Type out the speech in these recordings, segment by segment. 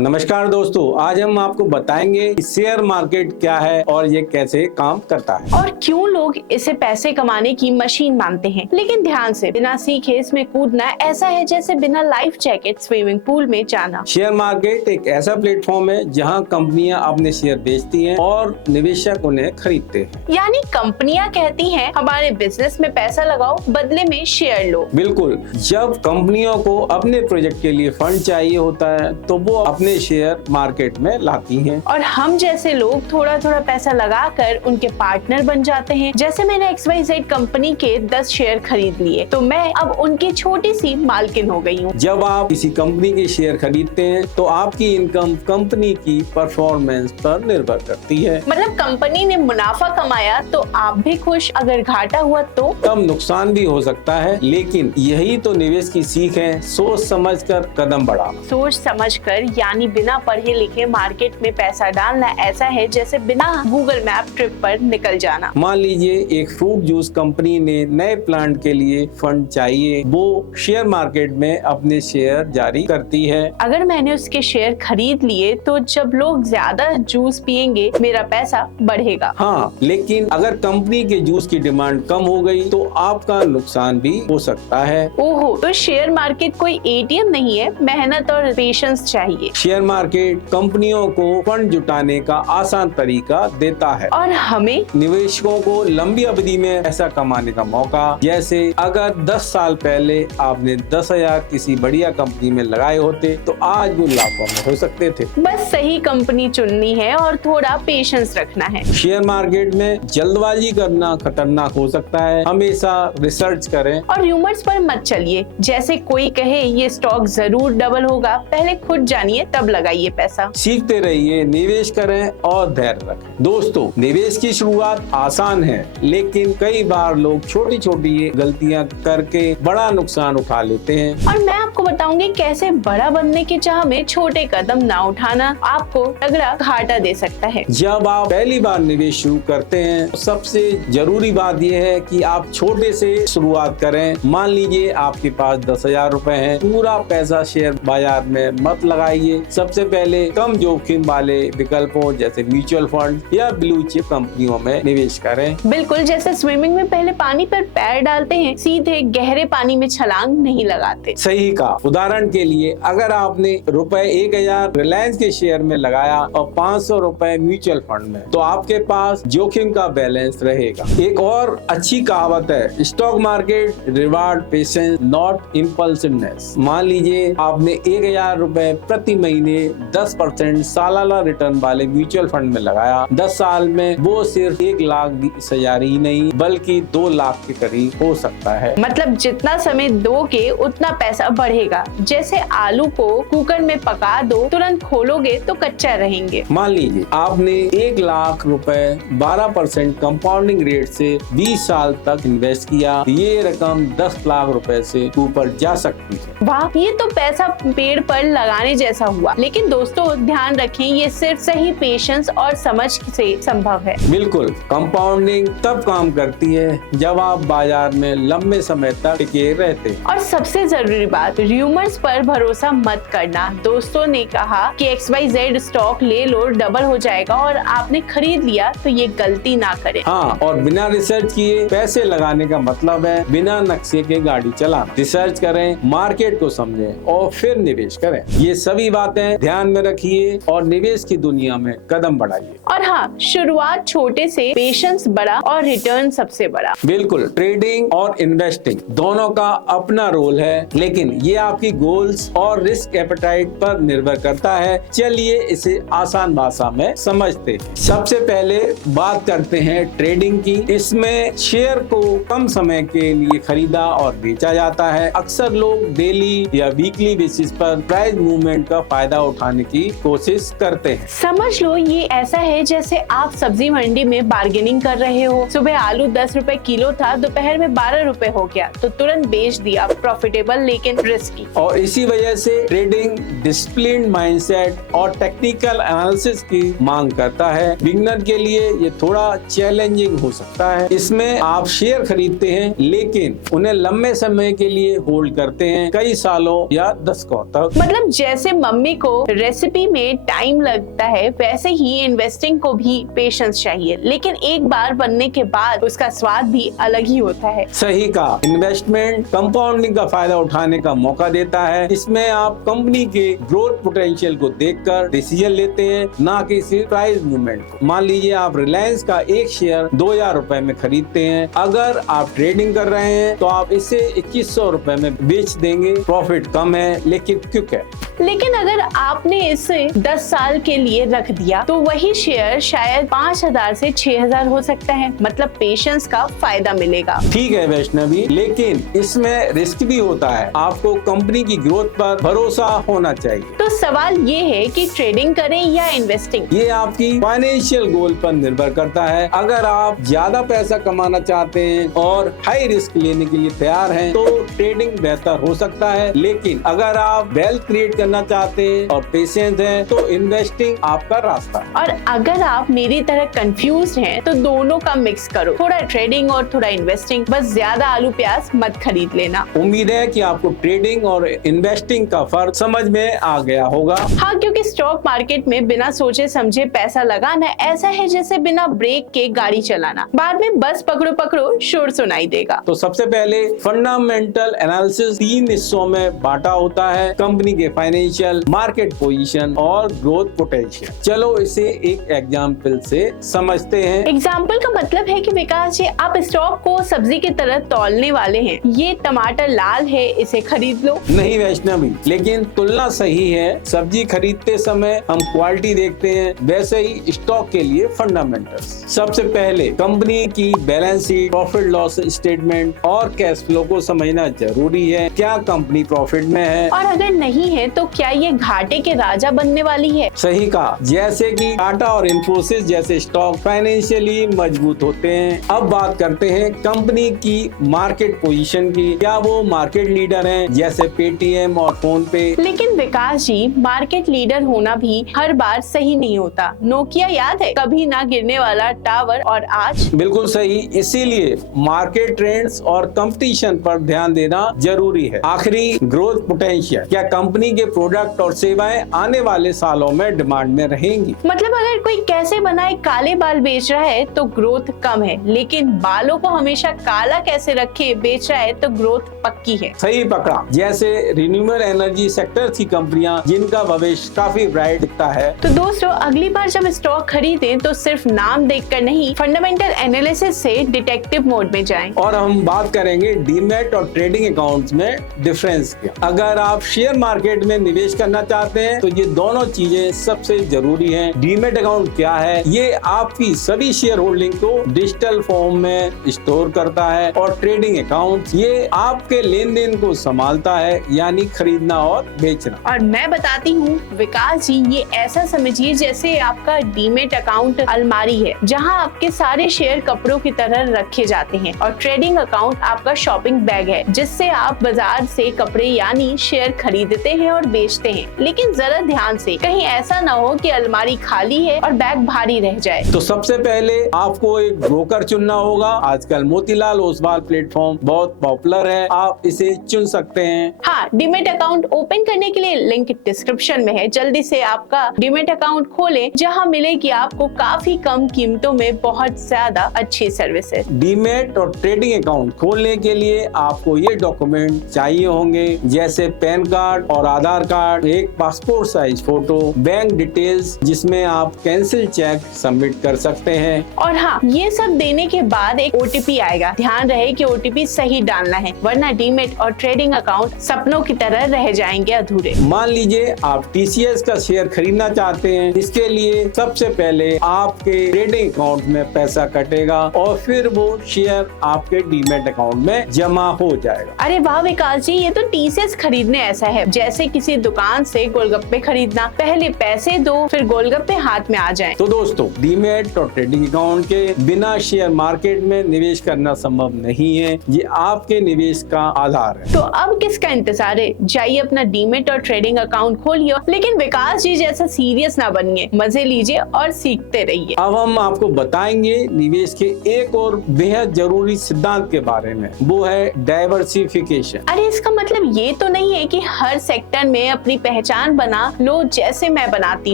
नमस्कार दोस्तों, आज हम आपको बताएंगे कि शेयर मार्केट क्या है और ये कैसे काम करता है और क्यों लोग इसे पैसे कमाने की मशीन मानते हैं। लेकिन ध्यान से, बिना सीखे इसमें कूदना ऐसा है जैसे बिना लाइफ जैकेट स्विमिंग पूल में जाना। शेयर मार्केट एक ऐसा प्लेटफॉर्म है जहां कंपनियां अपने शेयर बेचती हैं और निवेशक उन्हें खरीदते हैं। यानी कंपनियां कहती हैं हमारे बिजनेस में पैसा लगाओ, बदले में शेयर लो। बिल्कुल, जब कंपनियों को अपने प्रोजेक्ट के लिए फंड चाहिए होता है तो वो अपने शेयर मार्केट में लाती हैं। और हम जैसे लोग थोड़ा थोड़ा पैसा लगाकर उनके पार्टनर बन जाते हैं। जैसे मैंने XYZ कंपनी के 10 शेयर खरीद लिए तो मैं अब उनकी छोटी सी मालकिन हो गई हूँ। जब आप किसी कंपनी के शेयर खरीदते हैं तो आपकी इनकम कंपनी की परफॉर्मेंस पर निर्भर करती है। मतलब कंपनी ने मुनाफा कमाया तो आप भी खुश, अगर घाटा हुआ तो तब नुकसान भी हो सकता है, लेकिन यही तो निवेश की सीख है, सोच समझकर कदम बढ़ाना। सोच समझकर यानी बिना पढ़े लिखे मार्केट में पैसा डालना ऐसा है जैसे बिना गूगल मैप ट्रिप पर निकल जाना। मान लीजिए एक फ्रूट जूस कंपनी ने नए प्लांट के लिए फंड चाहिए, वो शेयर मार्केट में अपने शेयर जारी करती है। अगर मैंने उसके शेयर खरीद लिए तो जब लोग ज्यादा जूस पियेंगे मेरा पैसा बढ़ेगा। हाँ, लेकिन अगर कंपनी के जूस की डिमांड कम हो गई तो आपका नुकसान भी हो सकता है। ओहो, तो शेयर मार्केट कोई ATM नहीं है, मेहनत और पेशेंस चाहिए। शेयर मार्केट कंपनियों को फंड जुटाने का आसान तरीका देता है और हमें निवेशकों को लंबी अवधि में पैसा कमाने का मौका। जैसे अगर 10 साल पहले आपने 10,000 किसी बढ़िया कंपनी में लगाए होते तो आज वो लाखों में हो सकते थे। बस सही कंपनी चुननी है और थोड़ा पेशेंस रखना है। शेयर मार्केट में जल्दबाजी करना खतरनाक हो सकता है, हमेशा रिसर्च करें और र्यूमर्स पर मत चलिए। जैसे कोई कहे ये स्टॉक जरूर डबल होगा, पहले खुद जानिए तब लगाइए पैसा। सीखते रहिए, निवेश करें और धैर्य रखें। दोस्तों, निवेश की शुरुआत आसान है, लेकिन कई बार लोग छोटी छोटी गलतियां करके बड़ा नुकसान उठा लेते हैं। और मैं आपको बताऊंगी कैसे बड़ा बनने की चाह में छोटे कदम ना उठाना आपको तगड़ा घाटा दे सकता है। जब आप पहली बार निवेश शुरू करते हैं तो सबसे जरूरी बात यह है कि आप छोटे से शुरुआत करें। मान लीजिए आपके पास 10,000 रुपए हैं, पूरा पैसा शेयर बाजार में मत लगाइए। सबसे पहले कम जोखिम वाले विकल्पों जैसे म्यूचुअल फंड या ब्लू चिप कंपनियों में निवेश करें। बिल्कुल, जैसे स्विमिंग में पहले पानी पर पैर डालते हैं, सीधे गहरे पानी में छलांग नहीं लगाते। सही कहा। उदाहरण के लिए अगर आपने ₹1,000 रिलायंस के शेयर में लगाया और 500 रुपए म्यूचुअल फंड में, तो आपके पास जोखिम का बैलेंस रहेगा। एक और अच्छी कहावत है, stock market reward patience not impulsiveness. मान लीजिए आपने 1,000 रुपए प्रति महीने 10% सालाना रिटर्न वाले म्यूचुअल फंड में लगाया। 10 साल में वो सिर्फ 1,20,000 ही नहीं बल्कि 2 लाख के करीब हो सकता है। मतलब जितना समय दोगे उतना पैसा बढ़ेगा। जैसे आलू को कुकर में पका दो, तुरंत खोलोगे तो कच्चा रहेंगे। मान लीजिए आपने 1 लाख रुपए 12% कंपाउंडिंग रेट से 20 साल तक इन्वेस्ट किया, ये रकम 10 लाख रुपए से ऊपर जा सकती है। वाह, ये तो पैसा पेड़ पर लगाने जैसा हुआ। लेकिन दोस्तों ध्यान रखें, ये सिर्फ सही पेशेंस और समझ से संभव है। बिल्कुल, कंपाउंडिंग तब काम करती है जब आप बाजार में लंबे समय तक टिके रहते हैं। और सबसे जरूरी बात, र्यूमर्स पर भरोसा मत करना। दोस्तों ने कहा कि XYZ स्टॉक ले लो, डबल हो जाएगा, और आपने खरीद लिया, तो ये गलती ना करें। हाँ, और बिना रिसर्च किए पैसे लगाने का मतलब है बिना नक्शे के गाड़ी चलाना। रिसर्च करें, मार्केट को समझें और फिर निवेश करें। ये सभी बातें ध्यान में रखिए और निवेश की दुनिया में कदम बढ़ाइए। और हाँ, शुरुआत छोटे से, पेशेंस बड़ा और रिटर्न सबसे बड़ा। बिल्कुल, ट्रेडिंग और इन्वेस्टिंग दोनों का अपना रोल है, लेकिन ये आपकी गोल्स और रिस्क एपेटाइट पर निर्भर करता है। चलिए इसे आसान भाषा में समझते हैं। सबसे पहले बात करते हैं ट्रेडिंग की। इसमें शेयर को कम समय के लिए खरीदा और बेचा जाता है। अक्सर लोग डेली या वीकली बेसिस पर प्राइस मूवमेंट का फायदा उठाने की कोशिश करते हैं। समझ लो ये ऐसा है जैसे आप सब्जी मंडी में बार्गेनिंग ट्रेडिंग कर रहे हो, सुबह आलू 10 रुपए किलो था, दोपहर में 12 रुपए हो गया, तो तुरंत बेच दिया। प्रॉफिटेबल लेकिन रिस्की। और इसी वजह से ट्रेडिंग डिसिप्लिन माइंडसेट और टेक्निकल एनालिसिस की मांग करता है। बिगिनर के लिए ये थोड़ा चैलेंजिंग हो सकता है। इसमें आप शेयर खरीदते हैं लेकिन उन्हें लंबे समय के लिए होल्ड करते हैं, कई सालों या दशकों तक। मतलब जैसे मम्मी को रेसिपी में टाइम लगता है, वैसे ही इन्वेस्टिंग को भी पेशेंस चाहिए, लेकिन एक बार बनने के बाद उसका स्वाद भी अलग ही होता है। सही कहा। इन्वेस्टमेंट कंपाउंडिंग का फायदा उठाने का मौका देता है। इसमें आप कंपनी के ग्रोथ पोटेंशियल को देखकर डिसीजन लेते हैं, ना कि सिर्फ प्राइस मूवमेंट को। मान लीजिए आप रिलायंस का एक शेयर 2000 रुपए में खरीदते हैं। अगर आप ट्रेडिंग कर रहे हैं तो आप इसे 2100 रुपए में बेच देंगे। प्रॉफिट कम है लेकिन क्विक है। लेकिन अगर आपने इसे 10 साल के लिए रख दिया तो वही शेयर शायद 5000 से 6000 हो सकता है। मतलब पेशेंस का फायदा मिलेगा। ठीक है वैष्णवी, लेकिन इसमें रिस्क भी होता है। आपको कंपनी की ग्रोथ पर भरोसा होना चाहिए। तो सवाल ये है कि ट्रेडिंग करें या इन्वेस्टिंग? ये आपकी फाइनेंशियल गोल पर निर्भर करता है। अगर आप ज्यादा पैसा कमाना चाहते हैं और हाई रिस्क लेने के लिए तैयार हैं, तो ट्रेडिंग बेहतर हो सकता है। लेकिन अगर आप वेल्थ क्रिएट करना चाहते हैं और पेशेंस हैं, तो इन्वेस्टिंग आपका रास्ता है। और अगर आप मेरी तरह कंफ्यूज हैं, तो दोनों का मिक्स करो, थोड़ा ट्रेडिंग और थोड़ा इन्वेस्टिंग। बस ज्यादा आलू प्याज मत खरीद लेना। उम्मीद है कि आपको ट्रेडिंग और इन्वेस्टिंग का फर्क समझ में आ गया होगा। हाँ, क्योंकि स्टॉक मार्केट में बिना सोचे समझे पैसा लगाना ऐसा है जैसे बिना ब्रेक के गाड़ी चलाना। बाद में बस पकड़ो पकड़ो शोर सुनाई देगा। तो सबसे पहले फंडामेंटल एनालिसिस 3 हिस्सों में बांटा होता है: कंपनी के फाइनेंशियल, मार्केट पोजीशन और ग्रोथ पोटेंशियल। चलो इसे एक एग्जांपल से समझते हैं। एग्जाम्पल का मतलब है कि विकास जी, आप स्टॉक को सब्जी की तरह तौलने वाले हैं। ये टमाटर लाल है, इसे खरीद लो। नहीं वैष्णवी, लेकिन तुलना सही है। सब्जी खरीदते समय हम क्वालिटी देखते हैं, वैसे ही स्टॉक के लिए फंडामेंटल्स। सबसे पहले कंपनी की balance sheet, profit loss statement और कैश फ्लो को समझना जरूरी है। क्या कंपनी प्रॉफिट में है? और अगर नहीं है तो क्या ये घाटे के राजा बनने वाली है? सही कहा। जैसे कि टाटा और इंफोसिस जैसे स्टॉक फाइनेंशियली मजबूत होते हैं। अब बात करते हैं कंपनी की मार्केट पोजीशन की। क्या वो मार्केट लीडर हैं, जैसे पेटीएम और फोन पे? लेकिन विकास जी, मार्केट लीडर होना भी हर बार सही नहीं होता। नोकिया याद है, कभी ना गिरने वाला टावर, और आज? बिल्कुल सही। इसीलिए मार्केट ट्रेंड्स और कंपटीशन पर ध्यान देना जरूरी है। आखिरी, ग्रोथ पोटेंशियल। क्या कंपनी के प्रोडक्ट और सेवाएं आने वाले सालों में डिमांड में रहेंगी? मतलब अगर कोई कैसे बनाए काले बाल बेच रहा है तो ग्रोथ कम है, लेकिन बालों को हमेशा काला कैसे रखे बेच रहा है तो ग्रोथ पक्की है। सही पकड़ा। जैसे रिन्यूएबल एनर्जी सेक्टर की कंपनियां जिनका भविष्य काफी ब्राइट दिखता है। तो दोस्तों, अगली बार जब स्टॉक खरीदें तो सिर्फ नाम देखकर नहीं, फंडामेंटल एनालिसिस से डिटेक्टिव मोड में जाएं। और हम बात करेंगे डीमैट और ट्रेडिंग अकाउंट्स में डिफरेंस की। अगर आप शेयर मार्केट में निवेश करना चाहते हैं तो ये दोनों चीजें सबसे जरूरी हैं। डीमैट अकाउंट क्या है? ये आपकी सभी शेयर होल्डिंग को डिजिटल फॉर्म में स्टोर करता है। और ट्रेडिंग अकाउंट ये आपके लेन देन को संभालता है, यानी खरीदना और बेचना। और मैं बताती हूँ विकास जी, ये ऐसा समझिए जैसे आपका डीमेट अकाउंट अलमारी है, जहाँ आपके सारे शेयर कपड़ों की तरह रखे जाते हैं। और ट्रेडिंग अकाउंट आपका शॉपिंग बैग है, जिससे आप बाजार से कपड़े यानी शेयर खरीदते हैं और बेचते हैं। लेकिन जरा ध्यान से, कहीं ऐसा ना हो कि अलमारी खाली है और बैग भारी रह जाए। तो सबसे पहले आपको एक ब्रोकर चुनना होगा। आजकल मोतीलाल ओसवाल प्लेटफॉर्म बहुत पॉपुलर है, आप इसे चुन सकते हैं। हाँ, डीमेट अकाउंट ओपन करने के लिए लिंक डिस्क्रिप्शन में है। जल्दी से आपका डीमेट अकाउंट खोलें, जहाँ मिलेगी आपको काफी कम कीमतों में बहुत ज्यादा अच्छी सर्विसेज। डीमेट और ट्रेडिंग अकाउंट खोलने के लिए आपको ये डॉक्यूमेंट चाहिए होंगे, जैसे पैन कार्ड और आधार कार्ड, एक passport size photo, bank details जिसमें आप कैंसिल चेक सबमिट कर सकते हैं। और हाँ, ये सब देने के बाद एक OTP आएगा। ध्यान रहे कि OTP सही डालना है, वरना डीमेट और ट्रेडिंग अकाउंट सपनों की तरह रह जाएंगे अधूरे। मान लीजिए आप TCS का शेयर खरीदना चाहते हैं। इसके लिए सबसे पहले आपके ट्रेडिंग अकाउंट में पैसा कटेगा और फिर वो शेयर आपके डीमेट अकाउंट में जमा हो जाएगा। अरे वाह विकास जी, ये तो TCS खरीदने ऐसा है जैसे किसी किसी दुकान से गोलगप्पे खरीदना। पहले पैसे दो फिर गोलगप्पे हाथ में आ जाएं। तो दोस्तों, डीमैट और ट्रेडिंग अकाउंट के बिना शेयर मार्केट में निवेश करना संभव नहीं है। ये आपके निवेश का आधार है। तो अब किसका इंतजार है? जाइए अपना डीमैट और ट्रेडिंग अकाउंट खोलिए, लेकिन विकास जी जैसा सीरियस ना बनिए, मजे लीजिए और सीखते रहिए। अब हम आपको बताएंगे निवेश के एक और बेहद जरूरी सिद्धांत के बारे में, वो है डाइवर्सिफिकेशन। अरे इसका मतलब ये तो नहीं है कि हर सेक्टर में अपनी पहचान बना लो, जैसे मैं बनाती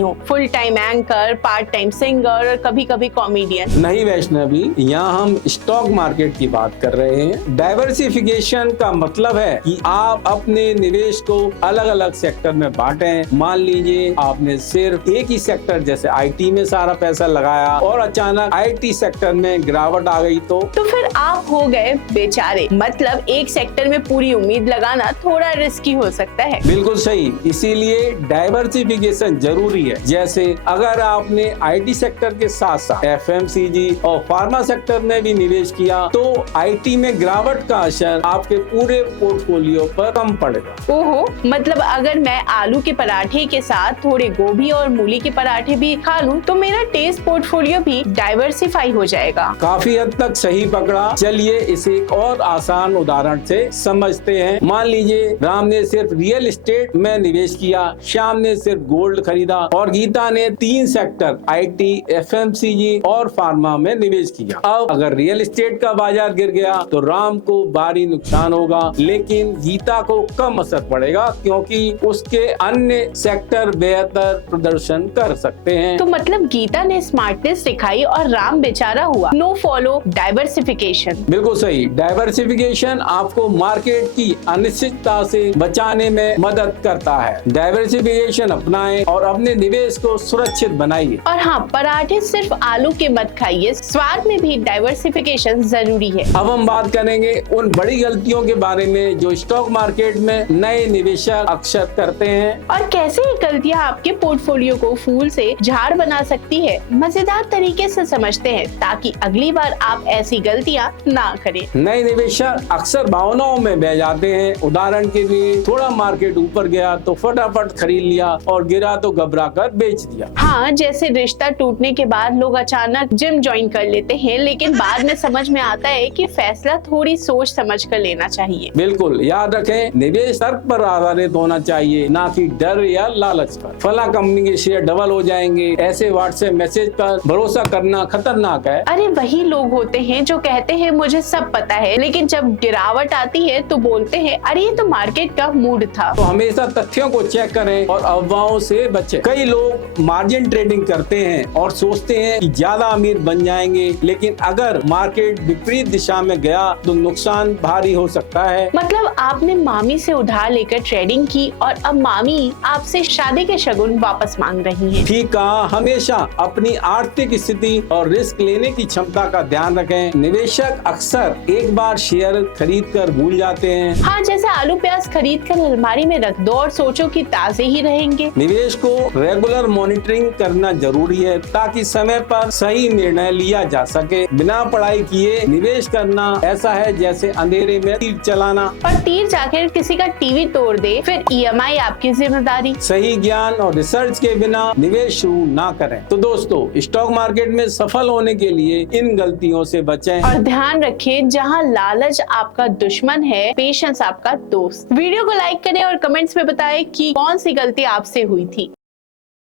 हूँ, full time anchor, part time singer और कभी कभी कॉमेडियन। नहीं वैष्णवी, यहाँ हम स्टॉक मार्केट की बात कर रहे हैं। डाइवर्सिफिकेशन का मतलब है कि आप अपने निवेश को अलग अलग सेक्टर में बांटें। मान लीजिए आपने सिर्फ एक ही सेक्टर जैसे आईटी में सारा पैसा लगाया और अचानक आईटी सेक्टर में गिरावट आ गई तो फिर आप हो गए बेचारे। मतलब एक सेक्टर में पूरी उम्मीद लगाना थोड़ा रिस्की हो सकता है। बिल्कुल सही, इसीलिए डाइवर्सिफिकेशन जरूरी है। जैसे अगर आपने आईटी सेक्टर के साथ साथ एफएमसीजी और फार्मा सेक्टर में भी निवेश किया तो आईटी में गिरावट का असर आपके पूरे पोर्टफोलियो पर कम पड़ेगा। ओहो, मतलब अगर मैं आलू के पराठे के साथ थोड़े गोभी और मूली के पराठे भी खा लूं तो मेरा टेस्ट पोर्टफोलियो भी डाइवर्सिफाई हो जाएगा। काफी हद तक सही पकड़ा। चलिए इसे एक और आसान उदाहरण से समझते हैं। मान लीजिए राम ने सिर्फ रियल एस्टेट में निवेश किया, श्याम ने सिर्फ गोल्ड खरीदा और गीता ने 3 सेक्टर आईटी, एफएमसीजी और फार्मा में निवेश किया। अब अगर रियल एस्टेट का बाजार गिर गया तो राम को भारी नुकसान होगा, लेकिन गीता को कम असर पड़ेगा क्योंकि उसके अन्य सेक्टर बेहतर प्रदर्शन कर सकते हैं। तो मतलब गीता ने स्मार्टनेस दिखाई और राम बेचारा हुआ। No follow diversification. बिल्कुल सही। डाइवर्सिफिकेशन आपको मार्केट की अनिश्चितता से बचाने में मदद करता है। डाइवर्सिफिकेशन अपनाएं और अपने निवेश को सुरक्षित बनाइए। और हाँ, पराठे सिर्फ आलू के मत खाइए, स्वाद में भी डाइवर्सिफिकेशन जरूरी है। अब हम बात करेंगे उन बड़ी गलतियों के बारे में जो स्टॉक मार्केट में नए निवेशक अक्सर करते हैं और कैसे ये गलतियाँ आपके पोर्टफोलियो को फूल से झाड़ बना सकती है। मजेदार तरीके से समझते हैं ताकि अगली बार आप ऐसी गलतियाँ ना करें। नए निवेशक अक्सर भावनाओं में बह जाते हैं। उदाहरण के लिए थोड़ा मार्केट ऊपर गया तो फटाफट खरीद लिया और गिरा तो घबरा कर बेच दिया। हाँ, जैसे रिश्ता टूटने के बाद लोग अचानक जिम ज्वाइन कर लेते हैं, लेकिन बाद में समझ में आता है कि फैसला थोड़ी सोच समझ कर लेना चाहिए। बिल्कुल, याद रखें निवेश तर्क पर आधारित होना चाहिए, ना कि डर या लालच पर। फला कंपनी के शेयर डबल हो जाएंगे, ऐसे व्हाट्सएप मैसेज पर भरोसा करना खतरनाक है। अरे वही लोग होते हैं जो कहते हैं मुझे सब पता है, लेकिन जब गिरावट आती है तो बोलते हैं अरे ये तो मार्केट का मूड था। तो हमेशा तथ्यों को चेक करें और अफवाहों से बचें। कई लोग मार्जिन ट्रेडिंग करते हैं और सोचते हैं कि ज्यादा अमीर बन जाएंगे, लेकिन अगर मार्केट विपरीत दिशा में गया तो नुकसान भारी हो सकता है। मतलब आपने मामी से उधार लेकर ट्रेडिंग की और अब मामी आपसे शादी के शगुन वापस मांग रही हैं। ठीक कहा। हमेशा अपनी आर्थिक स्थिति और रिस्क लेने की क्षमता का ध्यान रखें। निवेशक अक्सर एक बार शेयर खरीद कर भूल जाते हैं। हाँ, जैसे आलू प्याज खरीद कर अलमारी में रख दो और सोचो कि ताजे ही रहेंगे। निवेश को रेगुलर मॉनिटरिंग करना जरूरी है ताकि समय पर सही निर्णय लिया जा सके। बिना पढ़ाई किए निवेश करना ऐसा है जैसे अंधेरे में तीर चलाना। और तीर जाकर किसी का टीवी तोड़ दे, फिर ईएमआई आपकी जिम्मेदारी। सही ज्ञान और रिसर्च के बिना निवेश शुरू ना करें। तो दोस्तों, स्टॉक मार्केट में सफल होने के लिए इन गलतियों से बचें और ध्यान रखें, जहां लालच आपका दुश्मन है, पेशेंस आपका दोस्त। वीडियो को लाइक करें और कमेंट्स में बताएं कि कौन सी गलती आपसे हुई थी।